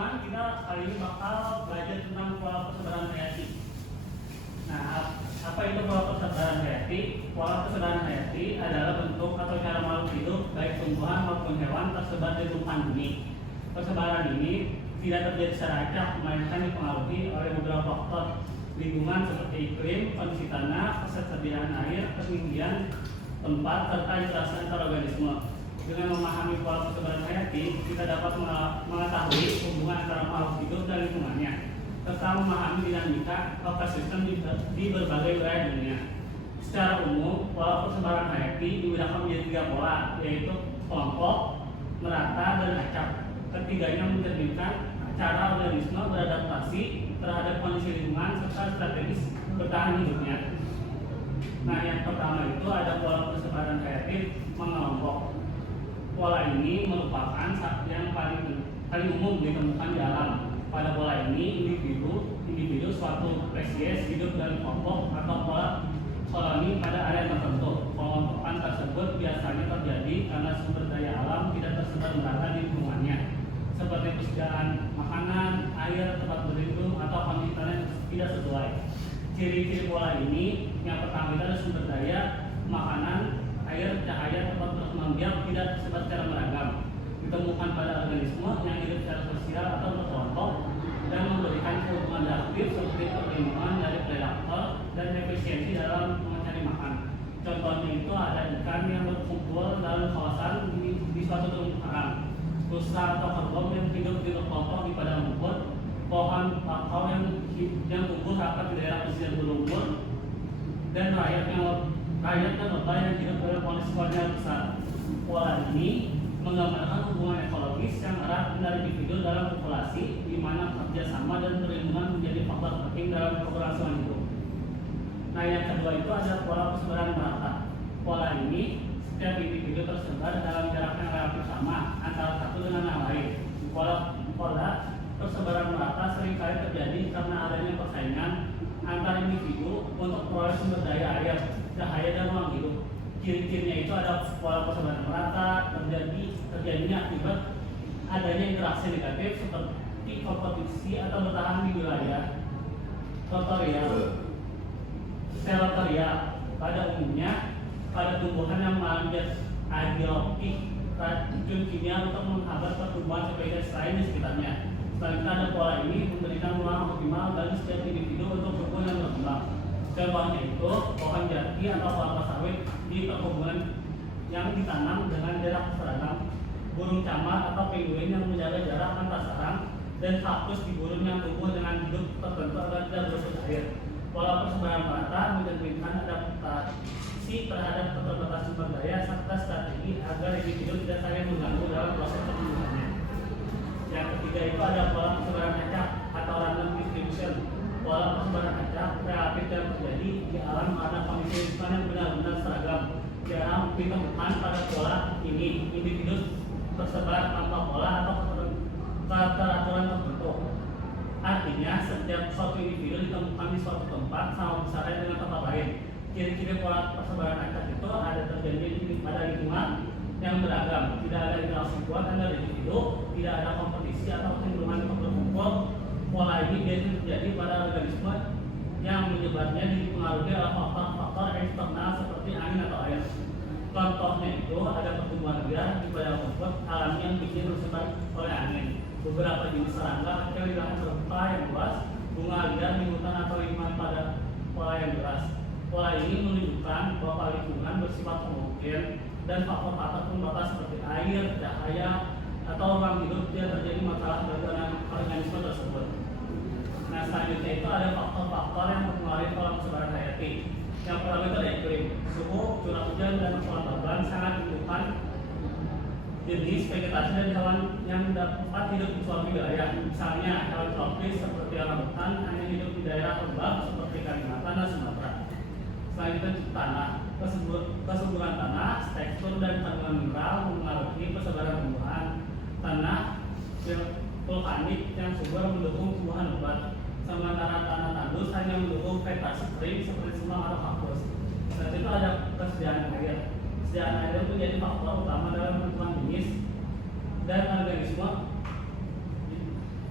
teman-teman, kita kali ini bakal belajar tentang pola persebaran hayati. Nah, apa itu pola persebaran hayati? Pola persebaran hayati adalah bentuk atau cara makhluk hidup, baik tumbuhan maupun hewan, tersebar di permukaan bumi. Persebaran ini tidak terjadi secara acak, melainkan dipengaruhi oleh beberapa faktor lingkungan seperti iklim, kondisi tanah, ketersediaan air, ketinggian tempat, serta interaksi antar organisme. Dengan memahami pola persebaran hayati, kita dapat mengetahui hubungan antara makhluk hidup dan lingkungannya, serta memahami dinamika ekosistem di berbagai wilayah dunia. Secara umum, pola persebaran hayati dibedakan menjadi 3 pola, yaitu kelompok, merata, dan acak. Ketiganya mencerminkan cara organisme beradaptasi terhadap kondisi lingkungan serta strategis bertahan hidupnya. Nah, yang pertama itu ada pola persebaran hayati mengelompok. Pola ini merupakan yang paling umum ditemukan di alam. Pada pola ini, individu suatu spesies hidup dalam kelompok atau koloni pada area tertentu. Pengelompokan tersebut biasanya terjadi karena sumber daya alam tidak tersebar merata di lingkungannya, seperti persediaan makanan, air, tempat berlindung, atau kondisi tanah yang tidak sesuai. Ciri-ciri pola ini, yang pertama itu ada sumber daya, makanan, air, cahaya, tempat berkembang biak tidak tersebar secara beragam. Ditemukan pada organisme yang hidup secara sosial atau berkelompok dan memberikan keuntungan adaptif seperti perlindungan dari predator dan efisiensi dalam mencari makan. Contohnya itu ada ikan yang berkumpul dalam kawasan di suatu terumbu karang, rusa atau kerbau yang hidup di berkelompok di padang rumput, pohon bakau yang tumbuh rapat di daerah pesisir berlumpur, dan rakyat dan lebah yang hidup dalam kondisi kolonial besar. Pola ini menggambarkan hubungan ekologis yang erat dari individu dalam populasi, di mana kerjasama dan perlindungan menjadi faktor penting dalam keberlangsungan hidup. Nah, yang kedua itu ada pola persebaran merata. Pola ini setiap individu tersebar dalam jarak yang relatif sama antara satu dengan yang lain. Pola persebaran merata seringkali terjadi karena adanya persaingan antar individu untuk memperoleh sumber daya air, cahaya, dan ruang hidup. Ciri-cirinya itu ada pola persebaran merata terjadinya akibat adanya interaksi negatif seperti kompetisi atau bertahan di wilayah teritorial. Pada umumnya, pada tumbuhan yang mengandung adiopik racun kimia untuk menghambat pertumbuhan spesies lain di sekitarnya. Selanjutnya ada pola ini memberikan ruang optimal bagi setiap individu untuk tumbuh dan berkembang. Contohnya itu pohon jati atau kelapa sawit di perkebunan yang ditanam dengan jarak seragam, burung camar atau penguin yang menjaga jarak antar sarang, dan kaktus di gurun yang tumbuh dengan hidup tertentu agar tidak berusut air. Pola persebaran merata mencerminkan adaptasi terhadap keterbatasan sumber daya serta strategi agar individu tidak saling mengganggu dalam proses pertumbuhannya. Yang ketiga itu ada pola persebaran acak atau random distribution. Pola persebaran acak relatif yang terjadi di alam karena kondisi lingkungan yang benar-benar seragam. Jarang ditemukan pada pola ini individu tersebar tanpa pola atau keteraturan tertentu. Artinya, setiap suatu individu ditemukan di suatu tempat sama besarnya dengan tempat lain. Ciri-ciri pola persebaran acak itu ada terjadi pada lingkungan yang beragam, tidak ada interaksi kuat antar individu, tidak ada kompetisi atau kecenderungan untuk berkumpul. Pola ini biasanya terjadi pada organisme yang menyebarnya dipengaruhi oleh faktor-faktor eksternal seperti angin atau air. Contohnya itu ada pertumbuhan liar di padang rumput alami yang bikin tersebar oleh angin. Beberapa jenis serangga kecil di lahan terbuka yang luas, bunga liar di hutan atau lingkungan pada pola yang deras. Pola ini menunjukkan bahwa lingkungan bersifat homogen dan faktor-faktor pembatas seperti air, cahaya, atau ruang hidup yang terjadi masalah bagi organisme tersebut. Nah, selanjutnya itu ada faktor-faktor yang mempengaruhi pola persebaran hayati. Yang pertama itu ada iklim, suhu, curah hujan, dan kelembaban sangat menentukan jenis vegetasi dan hewan yang dapat hidup di suatu wilayah. Misalnya hewan tropis seperti orangutan hanya hidup di daerah lembab seperti Kalimantan dan Sumatera. Selanjutnya tanah, kesuburan tanah, tekstur dan kandungan mineral mempengaruhi persebaran tumbuhan. Tanah vulkanik yang subur mendukung tumbuhan lebat, sementara tanah tandus hanya mendukung vegetasi kering seperti semang atau kaktus. Setelah itu ada kesediaan air. Kesediaan air itu menjadi faktor utama dalam menentukan jenis dan organisme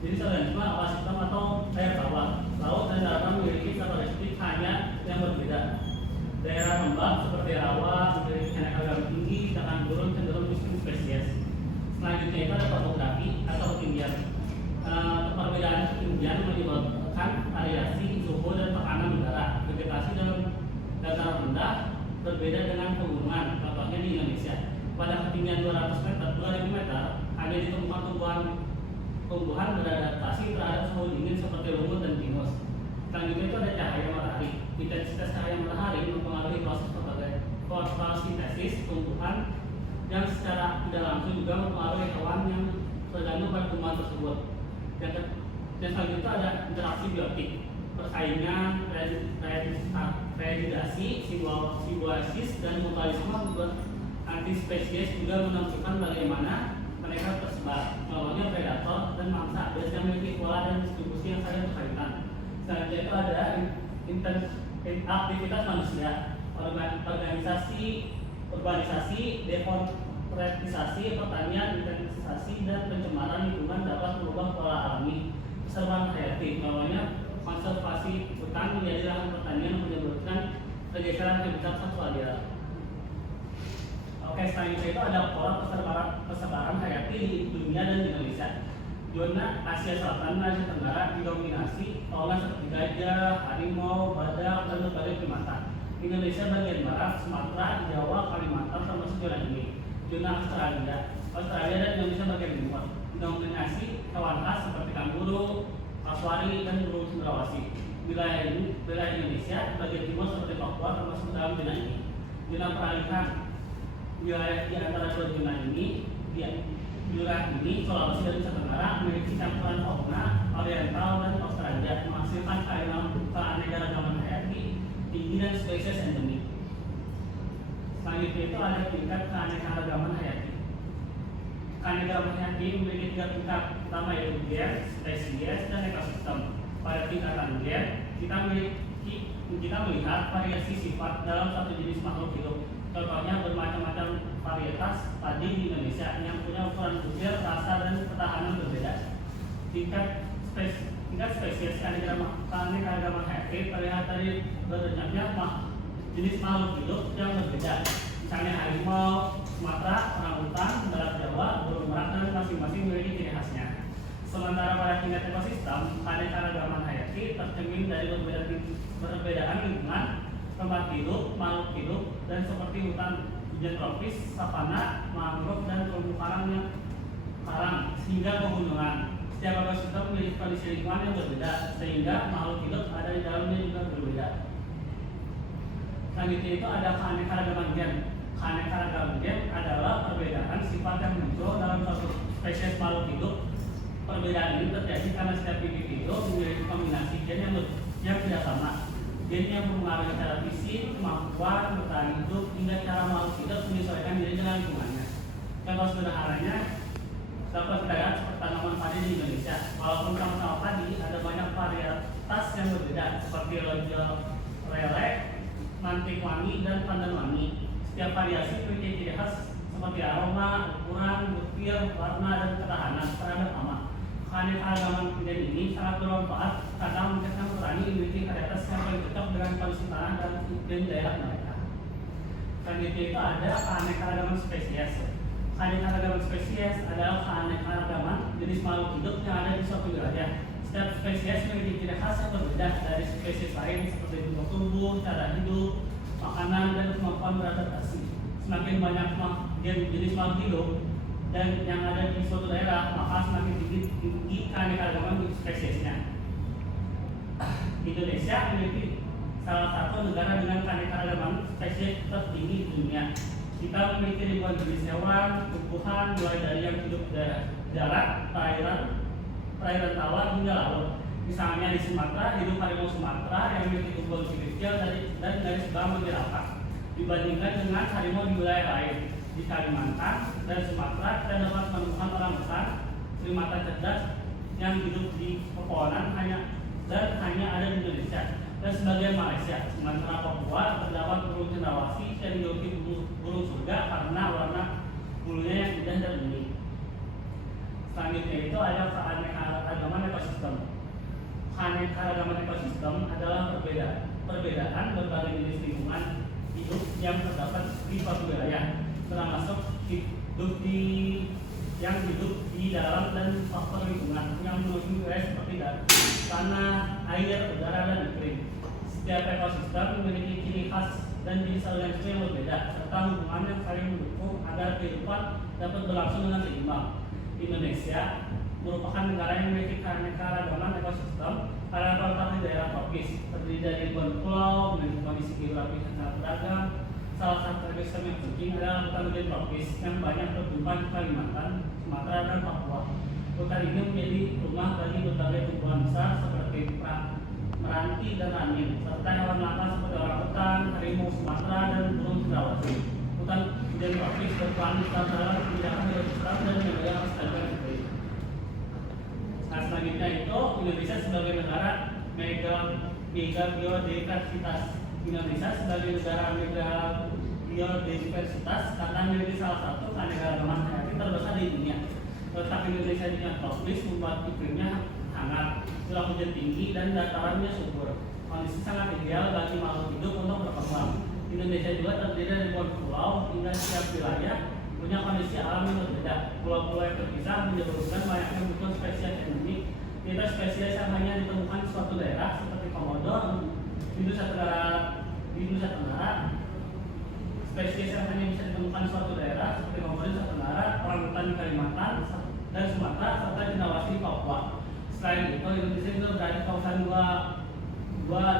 Jenis organisme awas hitam atau air bawah, laut dan daratan memiliki karakteristik hanya yang berbeda. Daerah lembab seperti rawa memiliki keanekaragaman tinggi, sedangkan gurun cenderung miskin spesies. Selanjutnya itu ada topografi atau ketinggian. Perbedaan ketinggian menyebabkan variasi suhu dan tekanan udara. Vegetasi dalam dataran rendah berbeda dengan pegunungan, contohnya di Indonesia. Pada ketinggian 200 meter, 2000 meter, hanya ditemukan tumbuhan beradaptasi terhadap suhu dingin seperti lumut dan pinus. Selanjutnya itu ada cahaya matahari. Intensitas cahaya matahari mempengaruhi proses fotosintesis tumbuhan yang secara tidak langsung juga mempengaruhi hewan yang tergantung pada tumbuhan tersebut. Dan selanjutnya ada interaksi biotik, persaingan, reeditasi, simbiosis, dan mutualisme membuat antispesies juga menentukan bagaimana mereka tersebar, melawannya predator dan mangsa yang memiliki pola dan distribusi yang saling berkaitan. Selanjutnya itu ada aktivitas manusia, urbanisasi, deforestisasi, pertanian, intensifikasi, dan pencemaran lingkungan dapat mengubah pola alami keseruan hayati. Melawannya konservasi hutan menjadi lahan pertanian yang menyebabkan pergeseran habitat satwa liar. Oke, selanjutnya itu ada pola persebaran hayati di dunia dan di Indonesia. Zona Asia Selatan dan Asia Tenggara didominasi oleh seperti gajah, harimau, badak, dan berbagai primata. Indonesia bagian barat, Sumatera, Jawa, Kalimantan termasuk zona ini. Zona Australia dan Indonesia bagian timur didominasi hewan khas seperti kanguru, kasuari, dan burung cendrawasih. Wilayah Indonesia bagian timur seperti Papua termasuk dalam zona ini. Zona peralihan wilayah di antara dua zona ini, wilayah ini Sulawesi dan Nusa Tenggara memiliki campuran fauna oriental dan Australia, menghasilkan keanekaragaman hayati tinggi dan spesies endemik. Selanjutnya itu ada tingkat keanekaragaman hayati. Keanekaragaman hayati memiliki tiga tingkat, pertama yaitu gen, spesies, dan ekosistem. Pada tingkatan gen, kita melihat variasi sifat dalam satu jenis makhluk hidup. Contohnya bermacam-macam varietas padi di Indonesia yang punya ukuran butir, rasa, dan ketahanan berbeda. Tingkat spesies keanekaragaman hayati terlihat dari banyaknya jenis makhluk hidup yang berbeda. Misalnya harimau, Sumatera, orangutan, badak Jawa, burung merak, dan masing-masing memiliki ciri khasnya. Sementara pada tingkat ekosistem, keanekaragaman hayati tercermin dari perbedaan lingkungan, tempat hidup, makhluk hidup, dan seperti hutan hujan tropis, savana, mangrove, dan terumbu karang hingga pegunungan. Setiap ekosistem memiliki kondisi lingkungan yang berbeda, sehingga makhluk hidup ada di dalamnya juga berbeda. Selanjutnya itu ada keanekaragaman gen. Keanekaragaman gen adalah perbedaan sifat yang muncul dalam suatu spesies makhluk hidup. Perbedaan ini terjadi karena setiap individu memiliki kombinasi gen yang tidak sama. Gen yang mempengaruhi cara fisik, kemampuan bertahan hidup, hingga cara makhluk hidup menyesuaikan diri dengan lingkungannya. Contoh sederhananya, dapat perdagangan seperti tanaman padi di Indonesia. Walaupun sama-sama padi, ada banyak varietas yang berbeda seperti lonjol lele, mantik wangi, dan pandan wangi. Setiap variasi memiliki ciri khas seperti aroma, ukuran, butir, warna, dan ketahanan terhadap hama. Keanekaragaman gen ini sangat bermanfaat karena menjadikan petani memiliki varietas yang paling cocok dengan kondisi tanah dan iklim daerah mereka. Selanjutnya itu ada keanekaragaman spesies. Keanekaragaman spesies adalah keanekaragaman jenis makhluk hidup yang ada di suatu wilayah. Setiap spesies memiliki ciri khas yang berbeda dari spesies lain seperti bentuk tubuh, cara hidup, makanan, dan kemampuan beradaptasi. Semakin banyak jenis makhluk hidup dan yang ada di suatu daerah, maka semakin tinggi keanekaragaman spesiesnya. Indonesia memiliki salah satu negara dengan keanekaragaman spesies tertinggi di dunia. Kita memiliki ribuan jenis hewan, tumbuhan, mulai dari yang hidup di darat, perairan tawar, hingga laut. Misalnya di Sumatera, hidup harimau Sumatera yang memiliki tubuh lebih kecil dan dari sebelah lebih rapat dibandingkan dengan harimau di wilayah lain. Di Kalimantan dan Sumatera kita dapat menemukan orang besar, primata cerdas yang hidup di pepohonan hanya ada di Indonesia dan sebagian Malaysia. Sementara Papua terdapat burung cendrawasih yang dijuluki burung surga karena warna bulunya yang indah dan unik. Selanjutnya itu ada keanekaragaman keragaman ekosistem adalah perbedaan berbagai jenis lingkungan hidup yang terdapat di suatu wilayah, termasuk yang hidup di dalam dan faktor lingkungan yang meliputi wilayah seperti tanah, air, udara, dan iklim. Setiap ekosistem memiliki ciri khas dan jenis organisme yang berbeda, serta hubungan yang saling mendukung agar kehidupan dapat berlangsung dengan seimbang. Indonesia merupakan negara yang memiliki keanekaragaman ekosistem karena terletak di daerah tropis, terdiri dari ribuan pulau, memiliki kondisi geografis yang sangat beragam. Salah satu ekosistem yang penting adalah hutan hujan tropis yang banyak terjumpa di Kalimantan, Sumatera, dan Papua. Hutan ini menjadi rumah bagi berbagai tumbuhan besar seperti meranti dan angin, serta hewan langka seperti orangutan, harimau Sumatera, dan burung cendrawasih. Hutan hujan tropis berperan besar dalam kebijakan ekosistem dan menjaga kelestarian iklim. Nah, selanjutnya itu Indonesia sebagai negara mega biodiversitas. Indonesia sebagai negara mega biodiversitas karena memiliki salah satu keanekaragaman hayati terbesar di dunia. Letak Indonesia di tropis membuat iklimnya hangat, curah hujan tinggi, dan datarannya subur. Kondisi sangat ideal bagi makhluk hidup untuk berkembang. Indonesia juga terdiri dari ribuan pulau, hingga setiap wilayah punya kondisi alam yang berbeda. Pulau-pulau yang terpisah menyebabkan banyaknya bentuk spesies endemik. Yaitu spesies yang hanya ditemukan di suatu daerah seperti Komodo di Nusa Tenggara, spesies yang hanya bisa ditemukan di suatu daerah seperti Komodo di Nusa Tenggara, orangutan di Kalimantan dan Sumatera, serta cendrawasih di Papua. Selain itu, Indonesia juga berada di kawasan dua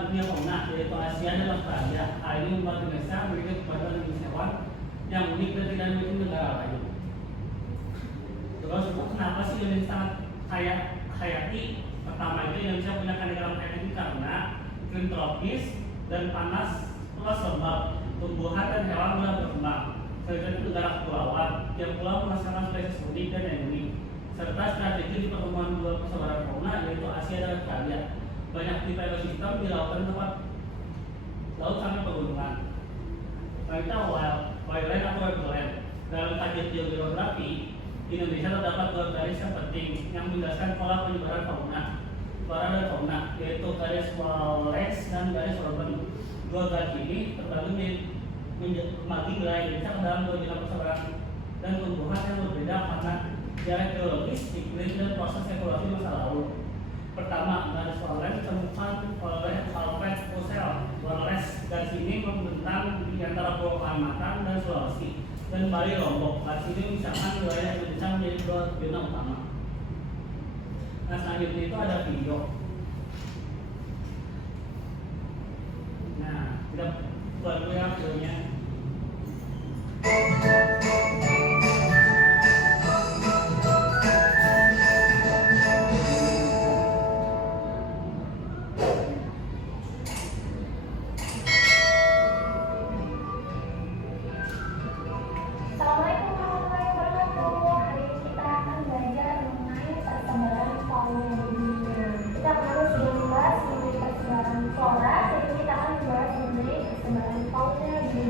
dunia fauna, yaitu Asia dan Australia. Hal ini membuat Indonesia memiliki keberadaan jenis hewan yang unik dan tidak dimiliki negara lain. Terus, kenapa sih Indonesia sangat hayati? Pertama itu Indonesia punya keanekaragaman hayati karena iklim tropis dan panas plus lembab, tumbuhan dan hewan mudah berkembang. Selain itu negara kepulauan, tiap pulau menghasilkan spesies unik dan endemik, serta strategi di pertemuan dua persaudara fauna yaitu Asia dan Australia. Banyak tipe ekosistem di lautan tempat laut sampai pegunungan. Kita wildland atau wetland. Dalam kajian geografi, di Indonesia terdapat dua garis yang penting yang menjelaskan pola penyebaran flora dan fauna, yaitu garis Wallace dan garis Robben. Dua garis ini terbagi wilayah Indonesia ke dalam dua jenis persawahan dan tumbuhan yang berbeda karena jarak geologis, iklim, dan proses evolusi masa lalu. Pertama, garis Wallace ditemukan oleh Alfred Russel. Wallace garis ini membentang di antara Pulau Kalimantan dan Sulawesi dan Bali Lombok. Garis ini misalkan wilayah Indonesia menjadi dua zona utama. Nah, selanjutnya itu ada video. Nah, kita buat dulu ya videonya. Flora, jadi kita akan membahas mengenai perkembangan fauna di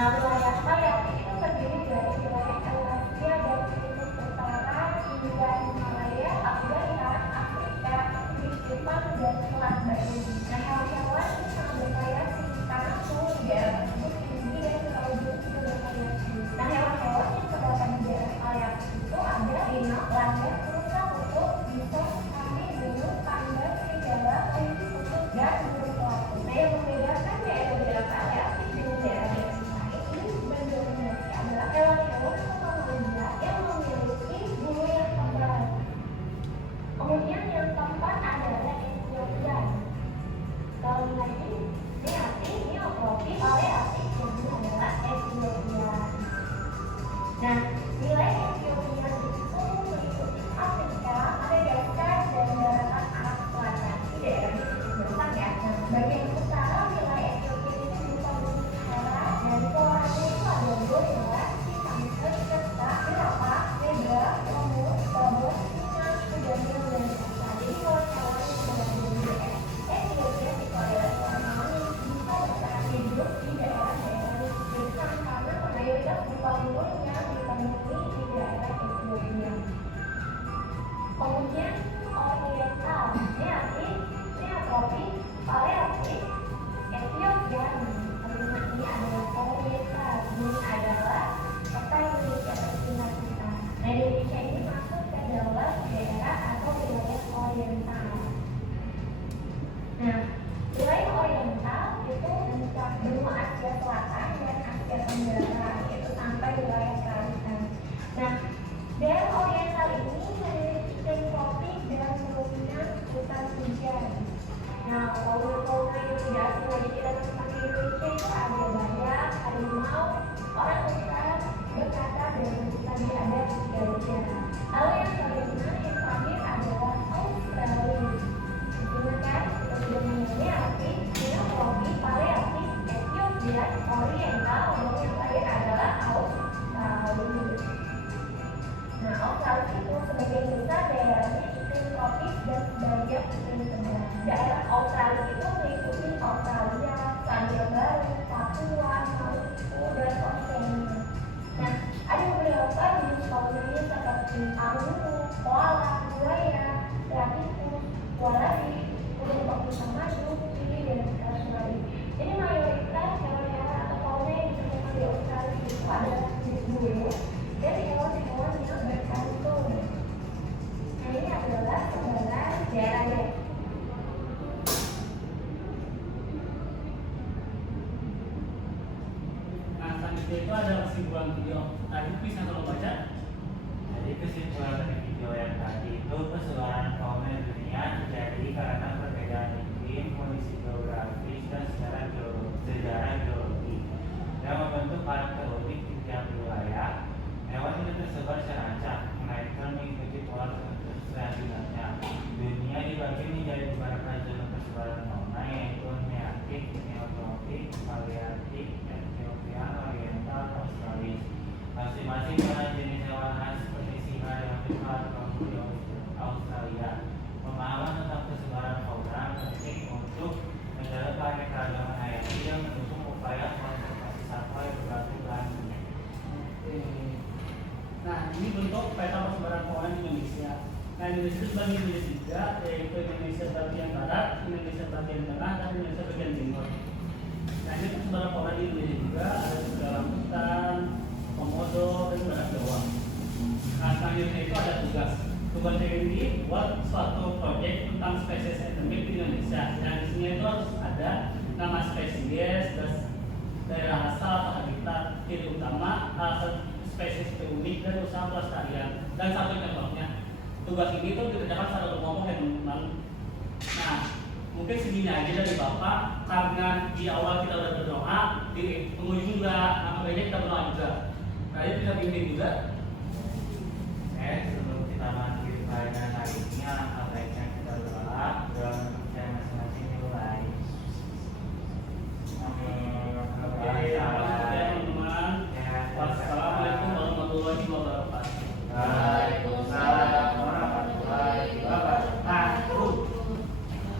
Nah, wilayah palearktik itu terdiri dari wilayah Eurasia dan kutub utara hingga Himalaya, Afghanistan, Afrika, Jepang, dan Selat Batu. Nah, hewan-hewan ini sangat bervariasi karena suhu di daerah tersebut tinggi dan ekosistem juga bervariasi. Nah, hewan-hewan yang terdapat di daerah palearktik itu ada rimau, landak, rusa, kutub, bison, kami, burung, panda, serigala, kelinci kutub, dan burung pelaku. Nah, yang membedakan daerah-daerah palearktik dengan daerah-daerah lain ini mendominasi adalah hewan-hewan atau manusia yang memiliki bulu yang tebal. Kemudian yang keempat adalah Ethiopia. Kalau lagi Nearktik, Neotropik, Palearktik, yang ini adalah Ethiopia. Nah, wilayah Ethiopia itu meliputi Afrika, Madagaskar, dan daratan Arab Selatan. Di daerah ini cukup besar ya. Nah, bagian utara wilayah Ethiopia itu berupa Gunung Sahara dan polanya itu ada gorila, chimpanzee, kesta, jerapah, zebra, lemur, babon, singa, kuda nil, dan rusa. Jadi hewan-hewan yang berada di daerah Ethiopia itu adalah hewan-hewan yang bisa bertahan hidup di daerah-daerah lingkungan karena mayoritas berupa bulu yang ditemui di daerah Ethiopia. Kemudian Oriental, Nearktik, Neotropik, Palearktik, Ethiopia. Kelima ini adalah Oriental. Ini adalah peta Indonesia tertinggal kita. Nah, Indonesia ini masuk ke dalam daerah atau wilayah Oriental. Nah, wilayah Oriental itu mencakup benua Asia Selatan dan Asia Tenggara, yaitu sampai wilayah Kalimantan. Nah, daerah Oriental ini memiliki iklim tropik dan dominan hutan hujan. Nah, fauna-fauna yang tidak asing lagi kita temukan di Indonesia itu ada badak, harimau, orang utan, bekata, dan tadi ada gajah. Lalu yang kelima, yang terakhir adalah Australia. Gunakan kita sudah mengenai Nearktik, Neotropik, Palearktik, Ethiopia, Oriental, dan yang terakhir adalah Australia. Nah, Australia itu sebagian besar daerahnya iklim tropis dan sebagian iklim sedang. Daerah Australia itu meliputi Australia, Selandia Baru, Papua, Maluku, dan Oceania. Nah, ada beberapa jenis faunanya seperti anguru, koala, buaya, platypus, wallaby, burung berusa madu, cili, dan kasuari. Jadi mayoritas hewan-hewan atau fauna yang ditemukan di Australia itu adalah jenis burung dan hewan-hewan yang berkantung. Nah, ini adalah sebagai daerah-daerah. Nah, selanjutnya itu ada kesimpulan video. Tadi bisa kalau baca. Jadi kesimpulan dari video yang tadi itu keseluruhan fauna dunia terjadi karena perbedaan iklim, kondisi geografis, dan sejarah geologi yang membentuk karakteristik di tiap wilayah. Hewan itu tersebar secara acak, melainkan mengikuti pola keseluruhannya. Dunia dibagi menjadi beberapa zona persebaran fauna, yaitu Nearktik, Neotropik, Palearktik, Ethiopia, Oriental, Australis. Masing-masing dengan jenis hewan khas seperti singa yang besar di Australia. Pemahaman tentang kesebaran fauna penting untuk menjaga keanekaragaman hayati yang mendukung upaya konservasi satwa yang berkelanjutan. Nah, ini bentuk peta persebaran fauna di Indonesia. Nah, Indonesia itu dibagi menjadi tiga, yaitu Indonesia bagian barat, Indonesia bagian tengah, dan Indonesia bagian timur. Nah, ini persebaran fauna di Indonesia juga ada segala hutan, komodo, dan badak Jawa. Nah, selanjutnya itu ada tugas. Tugasnya ini buat suatu proyek tentang spesies endemik di Indonesia. Yang di sini itu harus ada nama spesies, terus daerah asal atau habitat, ciri utama, asal spesies itu unik, dan usaha pelestarian. Dan satu contohnya, tugas ini tuh dikerjakan secara berkelompok ya teman-teman. Nah, mungkin segini aja dari Bapak, karena di awal kita udah berdoa, di penghujung juga, apa baiknya kita berdoa juga. Kalian bisa bimbing juga